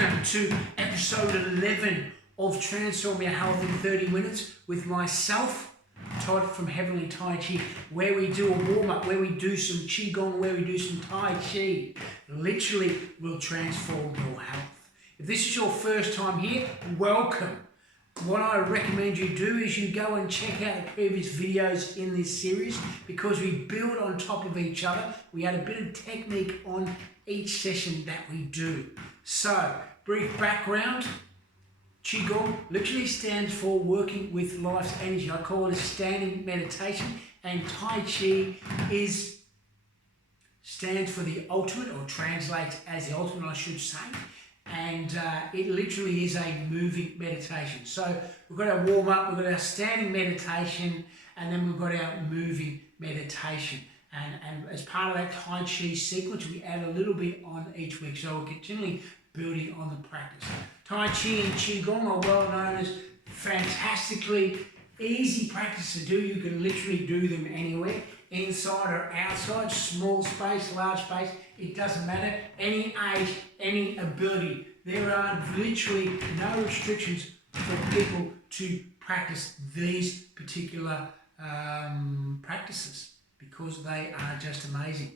Welcome to episode 11 of Transform Your Health in 30 Minutes with myself, Todd from Heevanlee Tai Chi, where we do a warm-up, where we do some Qi Gong, where we do some Tai Chi. Literally will transform your health. If this is your first time here, welcome. What I recommend you do is you go and check out the previous videos in this series because we build on top of each other. We add a bit of technique on each session that we do. So, brief background. Qigong literally stands for working with life's energy. I call it a standing meditation, and Tai Chi stands for the ultimate, or translates as the ultimate, I should say. And it literally is a moving meditation. So we've got our warm up, we've got our standing meditation, and then we've got our moving meditation. And as part of that Tai Chi sequence, we add a little bit on each week. So we're continually building on the practice. Tai Chi and Qigong are well known as fantastically easy practice to do. You can literally do them anywhere, inside or outside, small space, large space, it doesn't matter, any age, any ability. There are literally no restrictions for people to practice these particular practices because they are just amazing.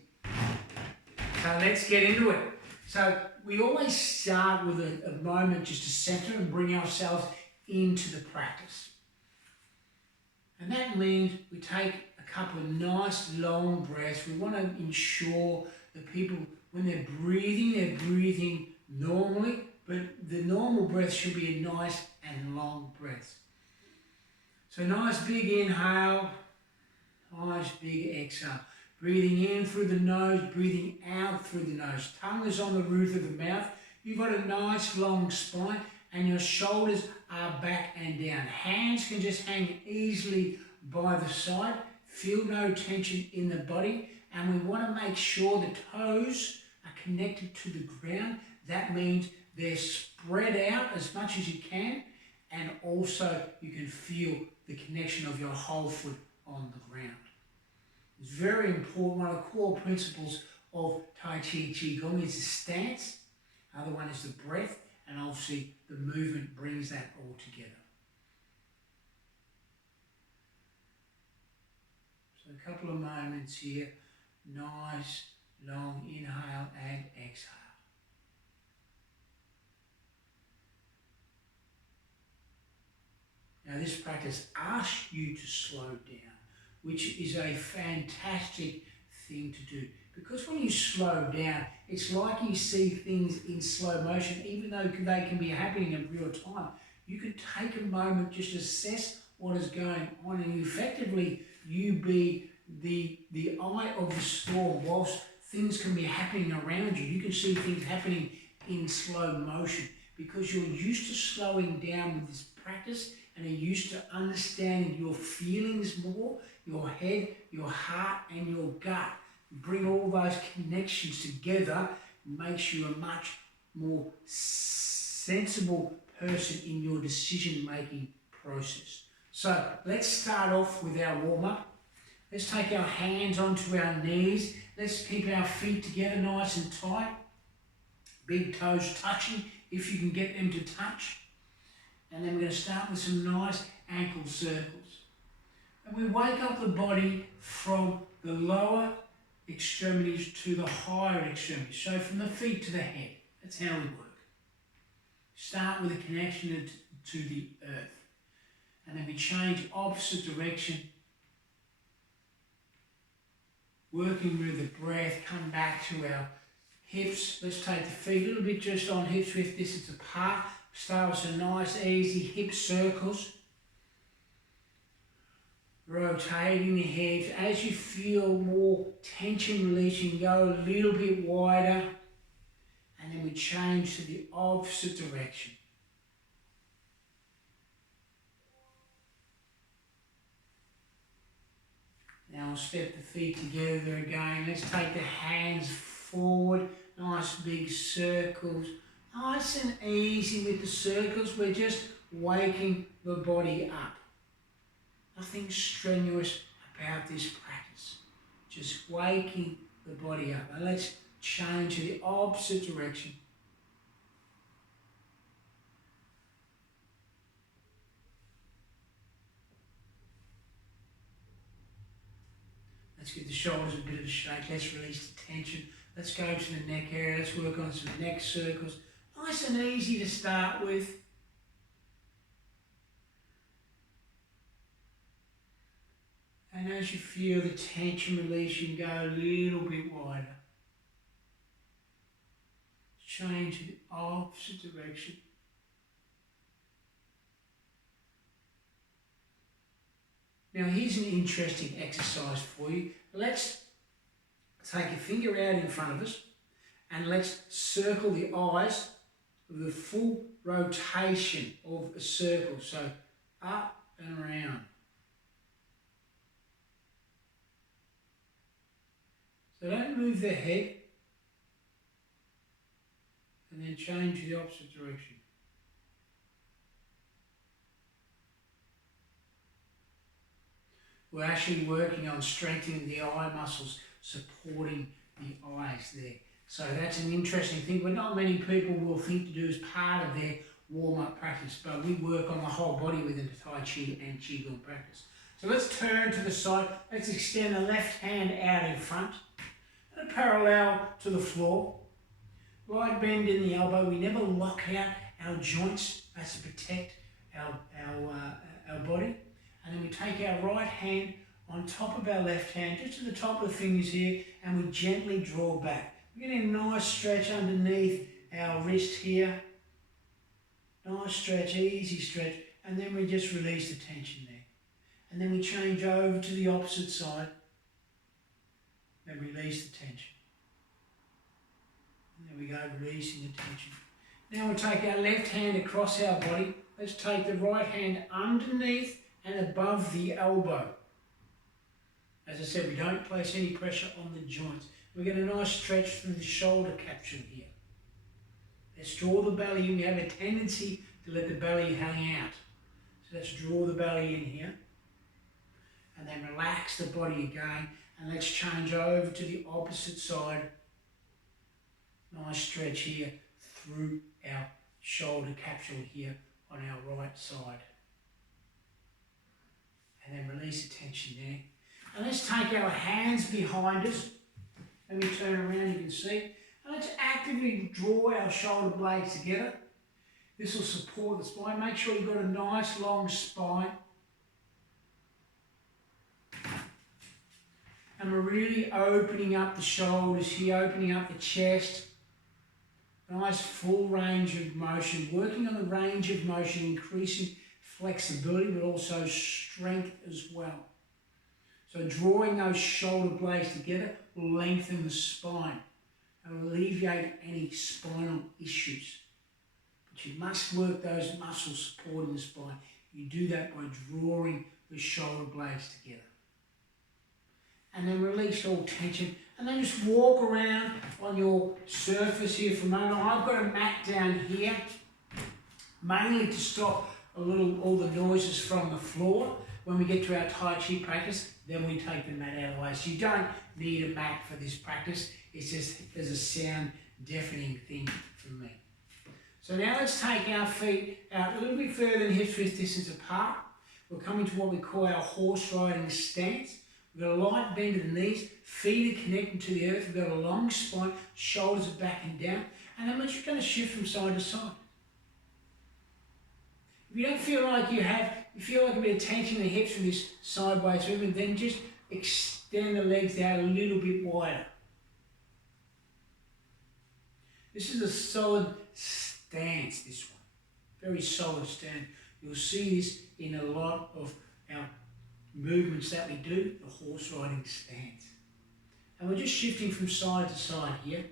So let's get into it. So we always start with a moment just to center and bring ourselves into the practice. And that means we take a couple of nice long breaths. We want to ensure that people, when they're breathing normally, but the normal breath should be a nice and long breath. So nice big inhale, nice big exhale. Breathing in through the nose, breathing out through the nose. Tongue is on the roof of the mouth. You've got a nice long spine and your shoulders are back and down. Hands can just hang easily by the side. Feel no tension in the body. And we want to make sure the toes are connected to the ground. That means they're spread out as much as you can. And also you can feel the connection of your whole foot on the ground. It's very important. One of the core principles of Tai Chi Qigong is the stance. Other one is the breath, and obviously the movement brings that all together. So a couple of moments here. Nice, long inhale and exhale. Now this practice asks you to slow down, which is a fantastic thing to do. Because when you slow down, it's like you see things in slow motion, even though they can be happening in real time. You can take a moment just to assess what is going on, and effectively you be the eye of the storm. Whilst things can be happening around you, you can see things happening in slow motion because you're used to slowing down with this practice and are used to understanding your feelings more, your head, your heart and your gut. Bring all those connections together, makes you a much more sensible person in your decision-making process. So let's start off with our warm-up. Let's take our hands onto our knees. Let's keep our feet together nice and tight. Big toes touching if you can get them to touch. And then we're going to start with some nice ankle circles. And we wake up the body from the lower extremities to the higher extremities. So from the feet to the head. That's how we work. Start with a connection to the earth. And then we change opposite direction. Working with the breath, come back to our hips. Let's take the feet a little bit just on hips width distance apart. Start with some nice easy hip circles. Rotating the head. As you feel more tension releasing, go a little bit wider. And then we change to the opposite direction. Now I'll step the feet together again. Let's take the hands forward. Nice big circles. Nice and easy with the circles. We're just waking the body up. Nothing strenuous about this practice. Just waking the body up. Now let's change to the opposite direction. Let's give the shoulders a bit of a shake. Let's release the tension. Let's go to the neck area. Let's work on some neck circles. Nice and easy to start with. And as you feel the tension release, you can go a little bit wider. Change in the opposite direction. Now here's an interesting exercise for you. Let's take a finger out in front of us and let's circle the eyes with a full rotation of a circle. So up and around. So don't move the head and then change to the opposite direction. We're actually working on strengthening the eye muscles, supporting the eyes there. So that's an interesting thing, but not many people will think to do as part of their warm-up practice, but we work on the whole body within the Tai Chi and Qigong practice. So let's turn to the side. Let's extend the left hand out in front and parallel to the floor. Light bend in the elbow. We never lock out our joints. That's to protect our body. And then we take our right hand on top of our left hand, just to the top of the fingers here, and we gently draw back. We're getting a nice stretch underneath our wrist here. Nice stretch, easy stretch, and then we just release the tension there. And then we change over to the opposite side, then release the tension. And there we go, releasing the tension. Now we'll take our left hand across our body. Let's take the right hand underneath and above the elbow. As I said, we don't place any pressure on the joints. We get a nice stretch through the shoulder capsule here. Let's draw the belly in. We have a tendency to let the belly hang out. So let's draw the belly in here. And then relax the body again. And let's change over to the opposite side. Nice stretch here through our shoulder capsule here on our right side. And then release the tension there. And let's take our hands behind us. Let me turn around, you can see. And let's actively draw our shoulder blades together. This will support the spine. Make sure you've got a nice long spine. And we're really opening up the shoulders here, opening up the chest. Nice full range of motion. Working on the range of motion, increasing flexibility, but also strength as well. So drawing those shoulder blades together will lengthen the spine and alleviate any spinal issues. But you must work those muscles supporting the spine. You do that by drawing the shoulder blades together. And then release all tension. And then just walk around on your surface here for a moment. I've got a mat down here, mainly to stop all the noises from the floor. When we get to our Tai Chi practice, then we take the mat out of the way. So you don't need a mat for this practice. It's just there's a sound deafening thing for me. So now let's take our feet out a little bit further than hips width distance apart. We're coming to what we call our horse riding stance. We've got a light bend in the knees, feet are connecting to the earth. We've got a long spine, shoulders are backing down, and then we're just going to shift from side to side. If you don't feel like you feel like a bit of tension in the hips from this sideways movement, then just extend the legs out a little bit wider. This is a solid stance, this one. Very solid stance. You'll see this in a lot of our movements that we do, the horse riding stance. And we're just shifting from side to side here.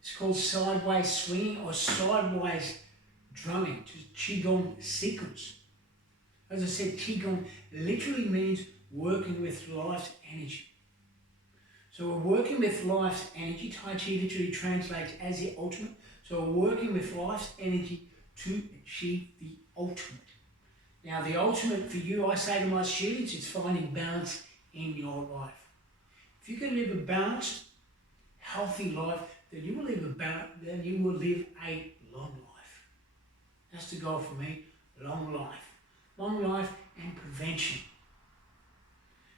It's called sideways swinging or sideways drumming, Qigong sequence. As I said, Qigong literally means working with life's energy. So we're working with life's energy. Tai Chi literally translates as the ultimate. So we're working with life's energy to achieve the ultimate. Now the ultimate for you, I say to my students, it's finding balance in your life. If you can live a balanced, healthy life, then you will live a long life. That's the goal for me, long life. Long life and prevention.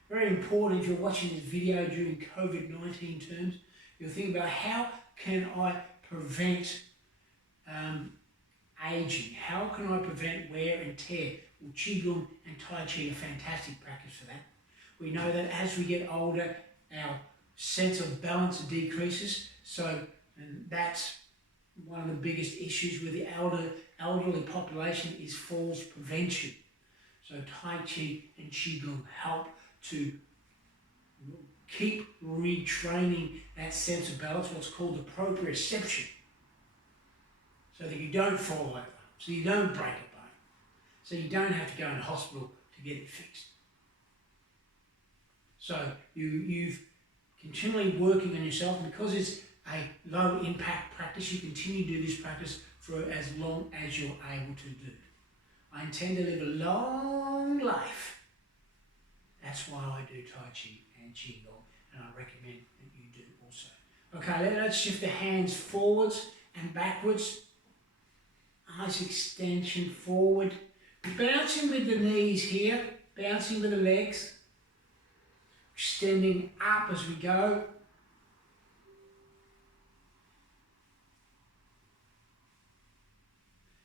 very important if you're watching this video during COVID-19 terms, you'll think about how can I prevent aging? How can I prevent wear and tear? Well, Qigong and Tai Chi are fantastic practice for that. We know that as we get older, our sense of balance decreases, and that's one of the biggest issues with the elderly population is falls prevention. So Tai Chi and Qigong help to keep retraining that sense of balance, what's called the proprioception, so that you don't fall over, so you don't break a bone, so you don't have to go in hospital to get it fixed. So you've continually working on yourself, and because it's a low impact practice, you continue to do this practice for as long as you're able to do. I intend to live a long life. That's why I do Tai Chi and Qigong, and I recommend that you do also. Okay, let's shift the hands forwards and backwards. Arms extension forward. Bouncing with the knees here, bouncing with the legs. Extending up as we go.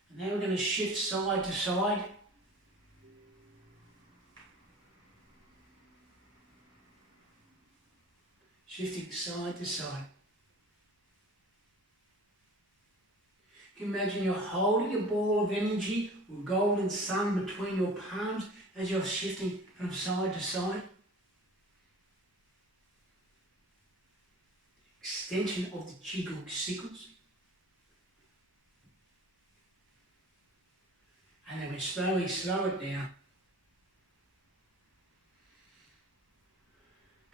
And now we're going to shift side to side. Shifting side to side. You can imagine you're holding a ball of energy or golden sun between your palms as you're shifting from side to side. Extension of the Qigong sequence. And then we slowly slow it down.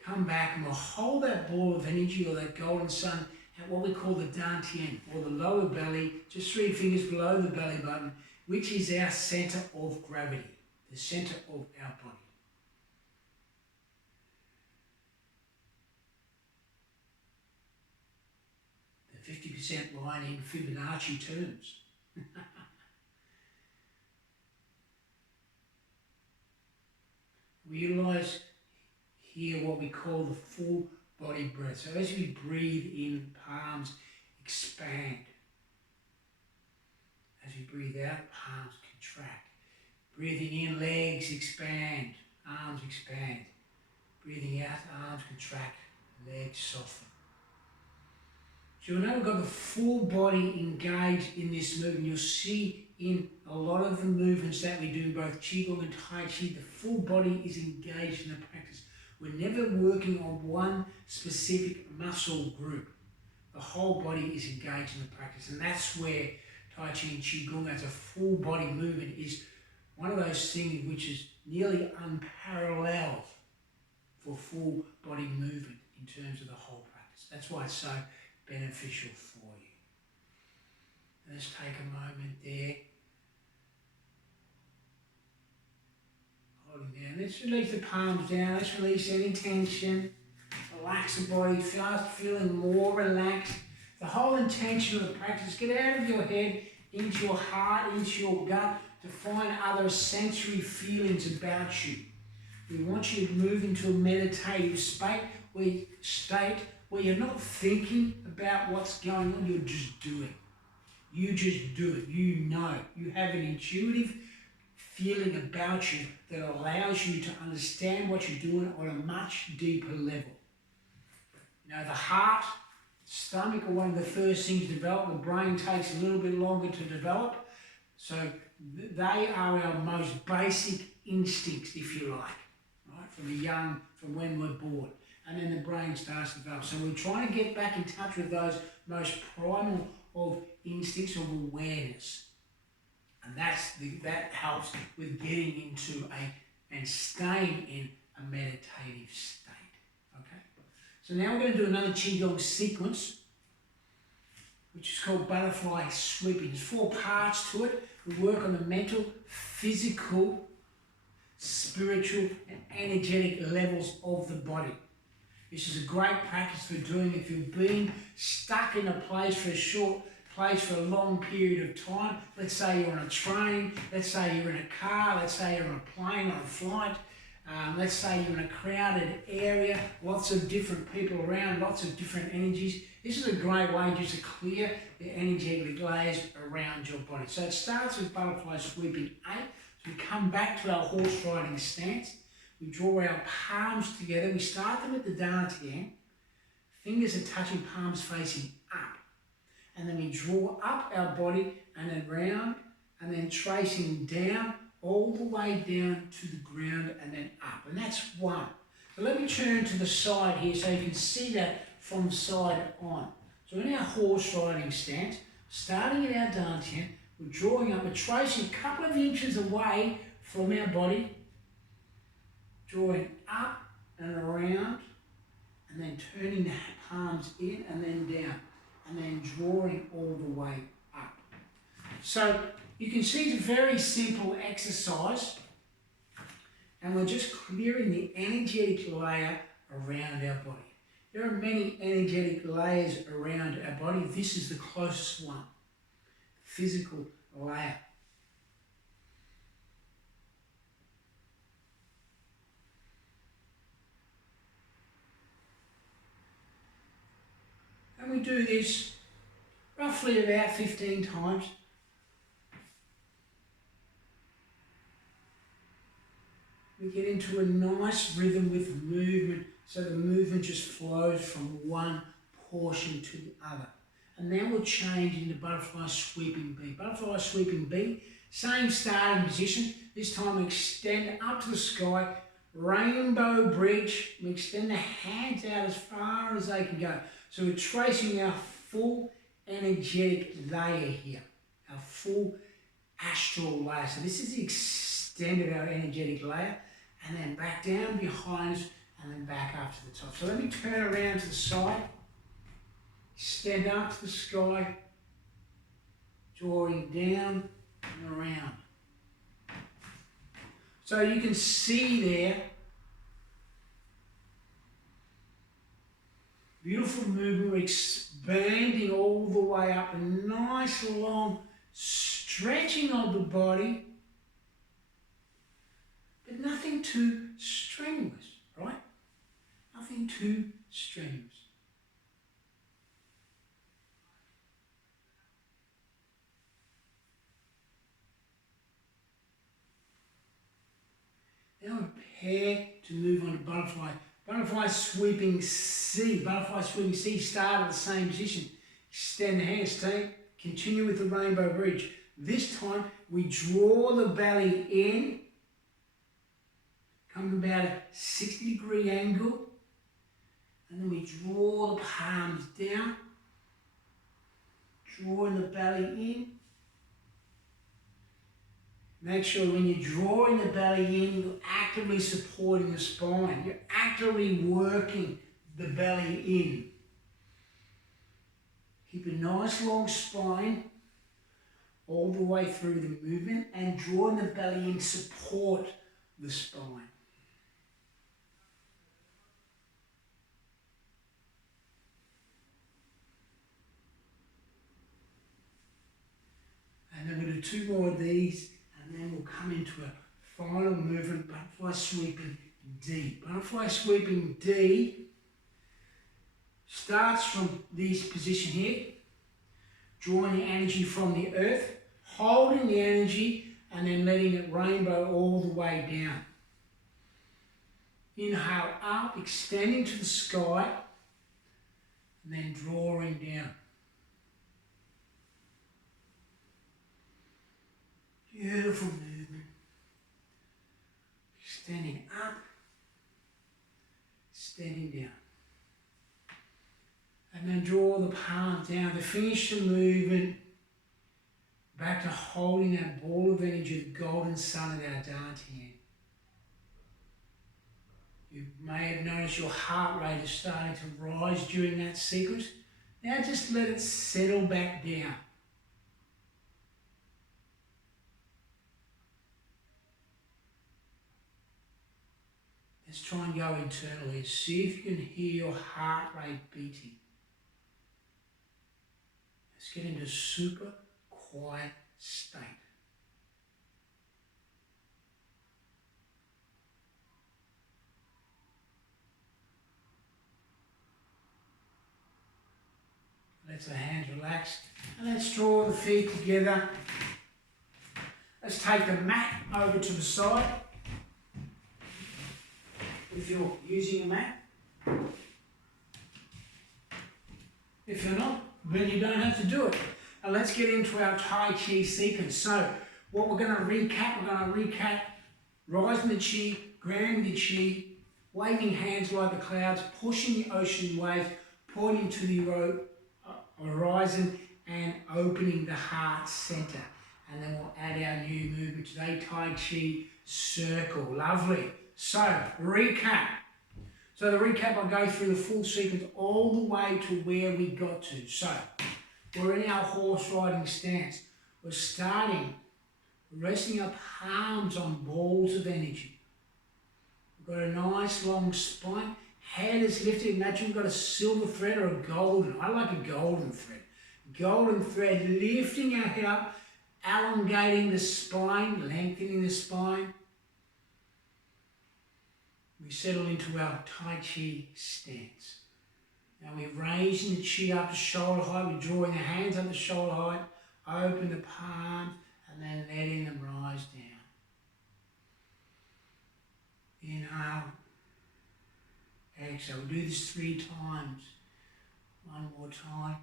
Come back and we'll hold that ball of energy or that golden sun at what we call the dantian, or the lower belly, just 3 fingers below the belly button, which is our center of gravity, the center of our body. The 50% line in Fibonacci terms. We utilize here what we call the full body breath. So as we breathe in, palms expand. As we breathe out, palms contract. Breathing in, legs expand, arms expand. Breathing out, arms contract, legs soften. So you'll know we've got the full body engaged in this movement. You'll see in a lot of the movements that we do, both Qigong and Tai Chi, the full body is engaged in the practice. We're never working on one specific muscle group. The whole body is engaged in the practice, and that's where Tai Chi and Qigong as a full body movement is one of those things which is nearly unparalleled for full body movement in terms of the whole practice. That's why it's so beneficial for you. Let's take a moment there. Holding down. Let's release the palms down. Let's release any tension. Relax the body. Start feeling more relaxed. The whole intention of the practice, get out of your head, into your heart, into your gut, to find other sensory feelings about you. We want you to move into a meditative state where you're not thinking about what's going on, you're just doing. You just do it. You know. You have an intuitive feeling about you that allows you to understand what you're doing on a much deeper level. You know, the heart, stomach are one of the first things to develop. The brain takes a little bit longer to develop. So they are our most basic instincts, if you like, right? From when we're born. And then the brain starts to develop. So we're trying to get back in touch with those most primal of instincts of awareness. And that helps with getting into and staying in a meditative state. Okay? So now we're going to do another Qigong sequence, which is called butterfly sweeping. There's 4 parts to it. We work on the mental, physical, spiritual, and energetic levels of the body. This is a great practice for doing if you've been stuck in a place for a long period of time. Let's say you're on a train, let's say you're in a car, let's say you're on a plane, on a flight, Let's say you're in a crowded area, lots of different people around, lots of different energies. This is a great way just to clear the energetic layers around your body. So it starts with butterfly sweeping 8. So we come back to our horse riding stance. We draw our palms together. We start them at the dantian. Fingers are touching, palms facing up. And then we draw up our body and then round and then tracing down all the way down to the ground and then up. And that's 1. So let me turn to the side here so you can see that from the side on. So in our horse riding stance, starting at our dantian, we're drawing up, we're tracing a couple of inches away from our body, drawing up and around, and then turning the palms in and then down, and then drawing all the way up. So you can see it's a very simple exercise, and we're just clearing the energetic layer around our body. There are many energetic layers around our body. This is the closest one, physical layer. And we do this roughly about 15 times. We get into a nice rhythm with movement, so the movement just flows from one portion to the other. And now we'll change into butterfly sweeping B. Butterfly sweeping B, same starting position. This time we extend up to the sky, rainbow bridge. We extend the hands out as far as they can go. So we're tracing our full energetic layer here, our full astral layer. So this is the extent of our energetic layer, and then back down behind us, and then back up to the top. So let me turn around to the side, extend up to the sky, drawing down and around. So you can see there, beautiful movement, we're expanding all the way up, a nice long stretching of the body, but nothing too strenuous, right? Nothing too strenuous. Now prepare to move on to butterfly. Butterfly sweeping C. Butterfly sweeping C, start at the same position. Extend the hands, continue with the rainbow bridge. This time we draw the belly in, come about a 60-degree angle, and then we draw the palms down, drawing the belly in. Make sure when you're drawing the belly in, you're actively supporting the spine. You're actively working the belly in. Keep a nice long spine all the way through the movement, and drawing the belly in, support the spine. And then we'll do 2 more of these, and then we'll come into a final movement, butterfly sweeping D. Butterfly sweeping D starts from this position here, drawing the energy from the earth, holding the energy, and then letting it rainbow all the way down. Inhale up, extending to the sky, and then drawing down. Beautiful movement. Extending up, extending down. And then draw the palm down to finish the movement. Back to holding that ball of energy, the golden sun of our dantian. You may have noticed your heart rate is starting to rise during that sequence. Now just let it settle back down. Let's try and go internally. See if you can hear your heart rate beating. Let's get into a super quiet state. Let the hands relax. And let's draw the feet together. Let's take the mat over to the side. If you're using a mat. If you're not, then you don't have to do it. And let's get into our Tai Chi sequence. So, what we're going to recap, rising the chi, grounding the chi, waving hands like the clouds, pushing the ocean waves, pointing to the horizon, and opening the heart center. And then we'll add our new movement today, Tai Chi Circle. Lovely. So, recap. So the recap, I'll go through the full sequence all the way to where we got to. So, we're in our horse riding stance. We're starting, resting our palms on balls of energy. We've got a nice long spine. Head is lifted. Imagine we've got a silver thread or a golden. I like a golden thread. Golden thread lifting our head up, elongating the spine, lengthening the spine. We settle into our Tai Chi stance. Now we're raising the chi up to shoulder height. We're drawing the hands up to shoulder height. Open the palms and then letting them rise down. Inhale. Exhale. We'll do this 3 times. One more time.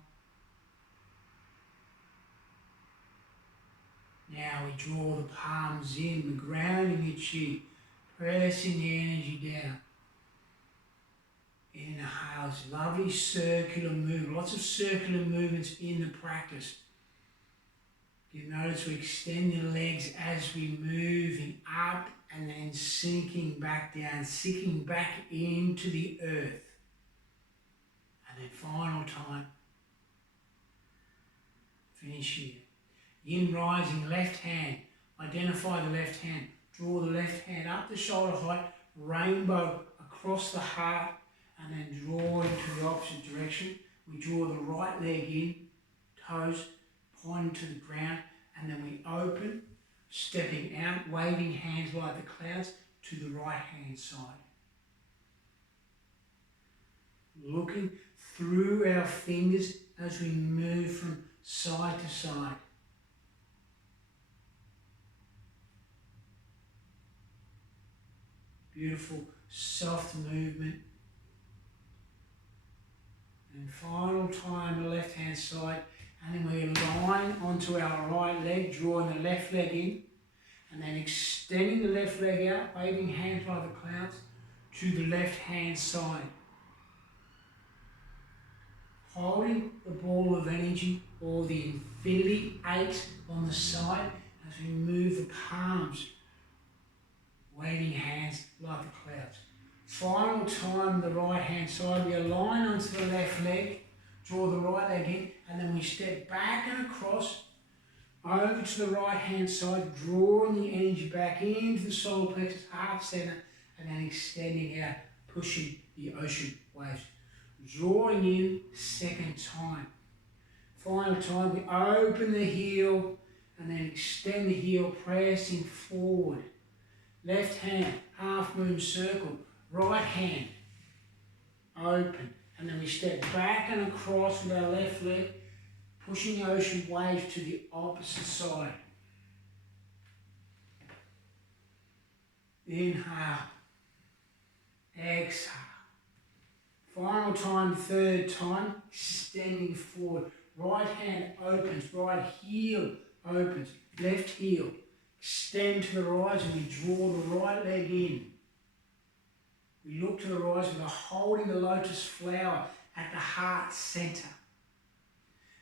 Now we draw the palms in. We're grounding the chi. Pressing the energy down. Inhale, it's lovely circular movement, lots of circular movements in the practice. You notice we extend the legs as we moving up and then sinking back down, sinking back into the earth. And then final time, finish here. Yin rising, left hand, identify the left hand. Draw the left hand up the shoulder height, rainbow across the heart, and then draw into the opposite direction. We draw the right leg in, toes pointing to the ground, and then we open, stepping out, waving hands like the clouds to the right hand side. Looking through our fingers as we move from side to side. Beautiful, soft movement. And final time, the left hand side. And then we align onto our right leg, drawing the left leg in. And then extending the left leg out, waving hands like the clouds to the left hand side. Holding the ball of energy or the infinity 8 on the side as we move the palms. Waving hands like the clouds. Final time, the right hand side, we align onto the left leg, draw the right leg in, and then we step back and across, over to the right hand side, drawing the energy back into the solar plexus, heart center, and then extending out, pushing the ocean waves. Drawing in, second time. Final time, we open the heel, and then extend the heel, pressing forward. Left hand, half moon circle. Right hand, open. And then we step back and across with our left leg, pushing the ocean wave to the opposite side. Inhale. Exhale. Final time, third time, extending forward. Right hand opens, right heel opens, left heel. Extend to the rise and we draw the right leg in. We look to the rise and we're holding the lotus flower at the heart center.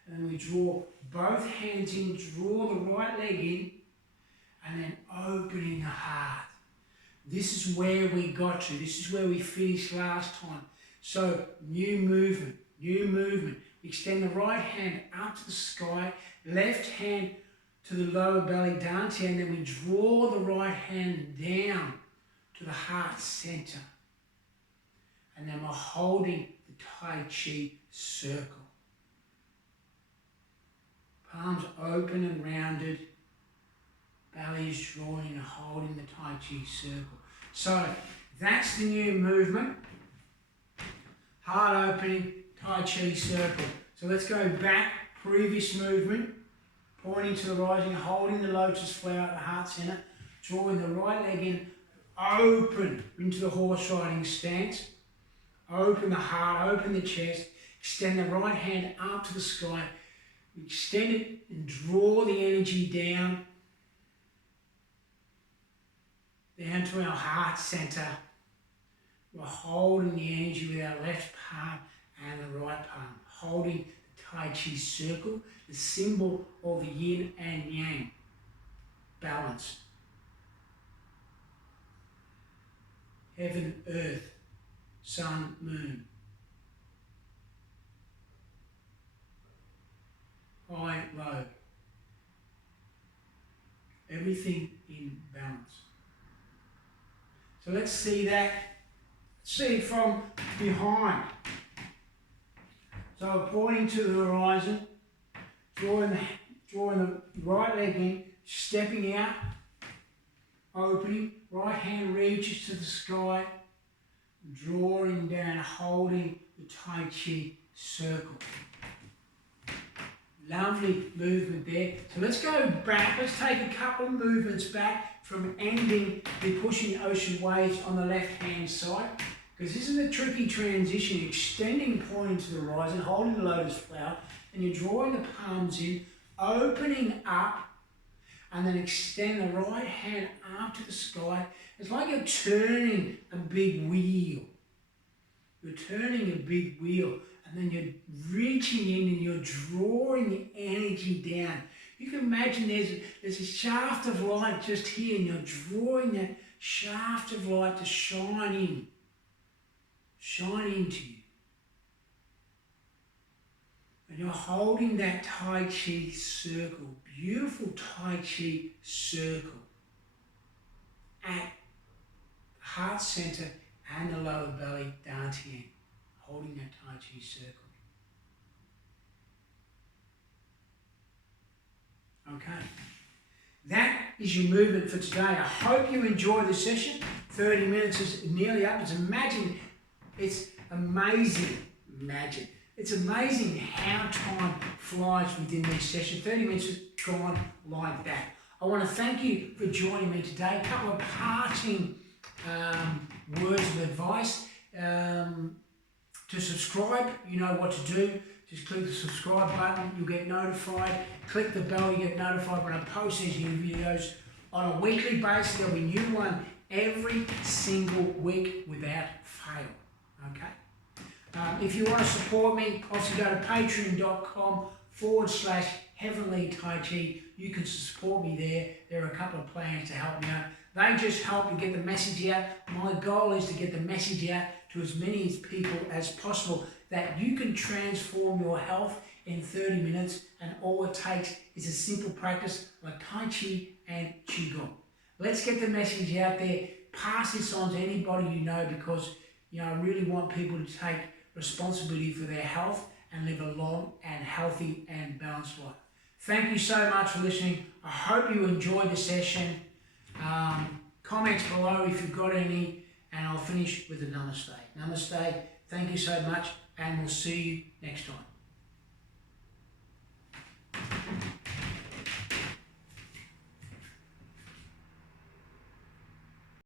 And then we draw both hands in, draw the right leg in, and then opening the heart. This is where we got to. This is where we finished last time. So, new movement, new movement. We extend the right hand up to the sky, left hand to the lower belly dantian, and then we draw the right hand down to the heart center. And then we're holding the Tai Chi circle. Palms open and rounded. Belly is drawing and holding the Tai Chi circle. So that's the new movement. Heart opening, Tai Chi circle. So let's go back, previous movement, pointing to the rising, holding the lotus flower at the heart center, drawing the right leg in, open into the horse riding stance, open the heart, open the chest, extend the right hand up to the sky, extend it and draw the energy down to our heart center. We're holding the energy with our left palm and the right palm, holding the Tai Chi Circle, the symbol of the yin and yang, balance. Heaven, earth, sun, moon. High, low. Everything in balance. So let's see that. See it from behind. So pointing to the horizon, drawing the right leg in, stepping out, opening, right hand reaches to the sky, drawing down, holding the Tai Chi Circle. Lovely movement there. So let's go back. Let's take a couple of movements back from ending the pushing ocean waves on the left-hand side. Because this is a tricky transition, extending, pointing to the horizon, holding the lotus flower, and you're drawing the palms in, opening up, and then extend the right hand up to the sky. It's like you're turning a big wheel. You're turning a big wheel, and then you're reaching in and you're drawing the energy down. You can imagine there's a shaft of light just here, and you're drawing that shaft of light to shine into you. And you're holding that Tai Chi Circle, beautiful Tai Chi Circle at the heart center and the lower belly, Dantian, holding that Tai Chi Circle. Okay, that is your movement for today. I hope you enjoyed the session. 30 minutes is nearly up. It's amazing magic. It's amazing how time flies within this session. 30 minutes has gone like that. I want to thank you for joining me today. A couple of parting words of advice. To subscribe, you know what to do. Just click the subscribe button, you'll get notified. Click the bell, you get notified when I post these new videos on a weekly basis. There'll be a new one every single week without fail. Okay? If you want to support me, also go to patreon.com/Heevanlee Tai Chi. You can support me there. There are a couple of plans to help me out. They just help you get the message out. My goal is to get the message out to as many people as possible, that you can transform your health in 30 minutes, and all it takes is a simple practice like Tai Chi and Qigong. Let's get the message out there. Pass this on to anybody you know, because I really want people to take responsibility for their health and live a long and healthy and balanced life. Thank you so much for listening. I hope you enjoyed the session. Comments below if you've got any, and I'll finish with a namaste. Namaste. Thank you so much, and we'll see you next time.